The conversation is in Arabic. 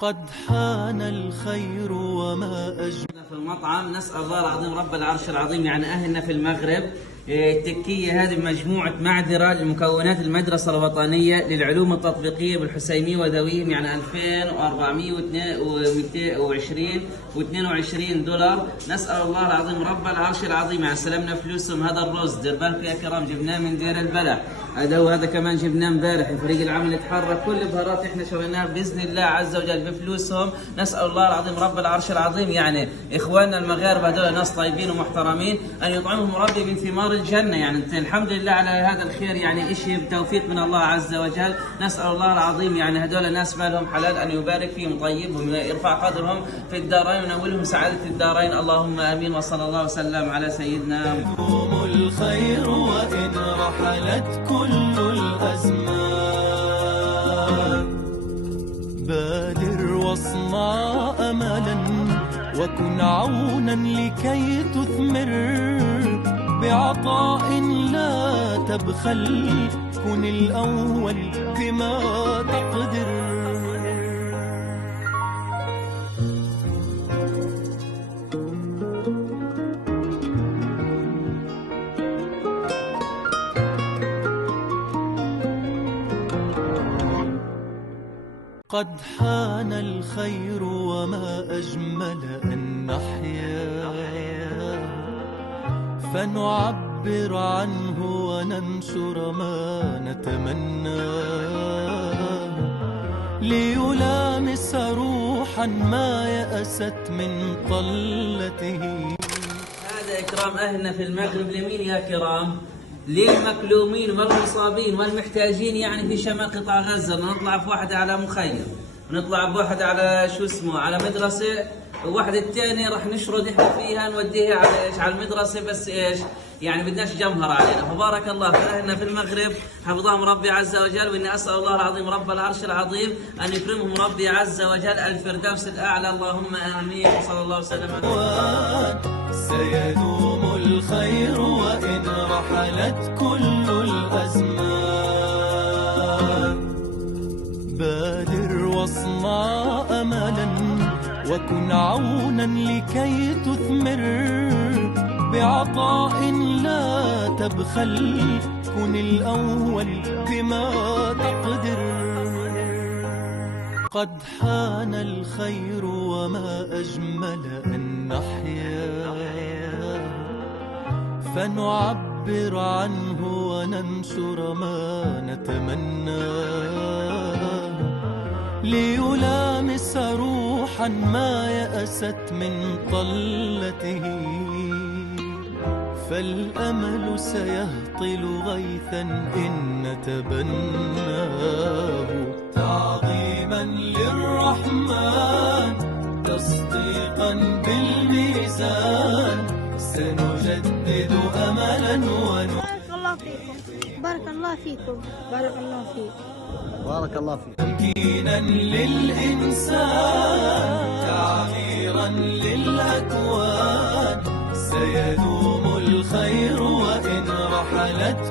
قد حان الخير وما أجمل. في المطعم نسأل الله العظيم رب العرش العظيم يعني أهلنا في المغرب. التكية هذه مجموعة معذرة لمكونات المدرسة الوطنية للعلوم التطبيقية بالحسيمية وذويهم يعني 2422 دولار. نسأل الله العظيم رب العرش العظيم يعني سلمنا فلوسهم. هذا الرز دير بالكم يا كرام جبناه من دير البلح، هذا كمان جبناه امبارح. فريق العمل يتحرك، كل البهارات احنا شريناها باذن الله عز وجل بفلوسهم. نسال الله العظيم رب العرش العظيم يعني اخواننا المغاربه هذول ناس طيبين ومحترمين ان يطعمهم ربي من ثمار الجنه. يعني الحمد لله على هذا الخير، يعني شيء بتوفيق من الله عز وجل. نسال الله العظيم يعني هذول ناس مالهم حلال ان يبارك فيهم ويطيبهم يرفع قدرهم في الدارين ونولهم سعاده الدارين. اللهم امين. وصلى الله وسلم على سيدنا يدوم الخير وإن رحلت كل الأزمان. بادر واصنع أملا وكن عونا لكي تثمر بعطاء لا تبخل. كن الأول بما تقدر. قد حان الخير وما أجمل أن نحيا فنعبر عنه وننشر ما نتمنى ليلامس روحا ما يأست من طلته. هذا إكرام أهلنا في المغرب. لمين يا كرام؟ للمكلومين والمصابين والمحتاجين يعني في شمال قطاع غزة. نطلع بواحدة على مخيم، ونطلع بواحدة على على مدرسة، وواحدة الثانية راح نشرد احنا فيها نوديها على ايش؟ على المدرسة. بس ايش؟ يعني بدناش جمهر علينا. فبارك الله في اهلنا في المغرب حفظهم ربي عز وجل. واني اسال الله العظيم رب العرش العظيم ان يكرمهم ربي عز وجل الفردوس الاعلى. اللهم امين. وصلى الله وسلم على سيدوم الخير وإن رحلت كل الأزمان. بادر واصنع أملا وكن عونا لكي تثمر بعطاء لا تبخل. كن الأول بما تقدر. قد حان الخير وما أجمل أن نحيا فنعبر عنه وننشر ما نتمنى ليلامس روحا ما يأست من طلته. فالأمل سيهطل غيثا إن نتبناه تعظيما للرحمن تصديقا بالميزان. سنجدد أملا بارك الله فيكم. بارك الله فيكم. بارك الله فيكم. بارك الله فيك. تمكينا للإنسان تعميرا للأكوان. سيدوم الخير وإن رحلت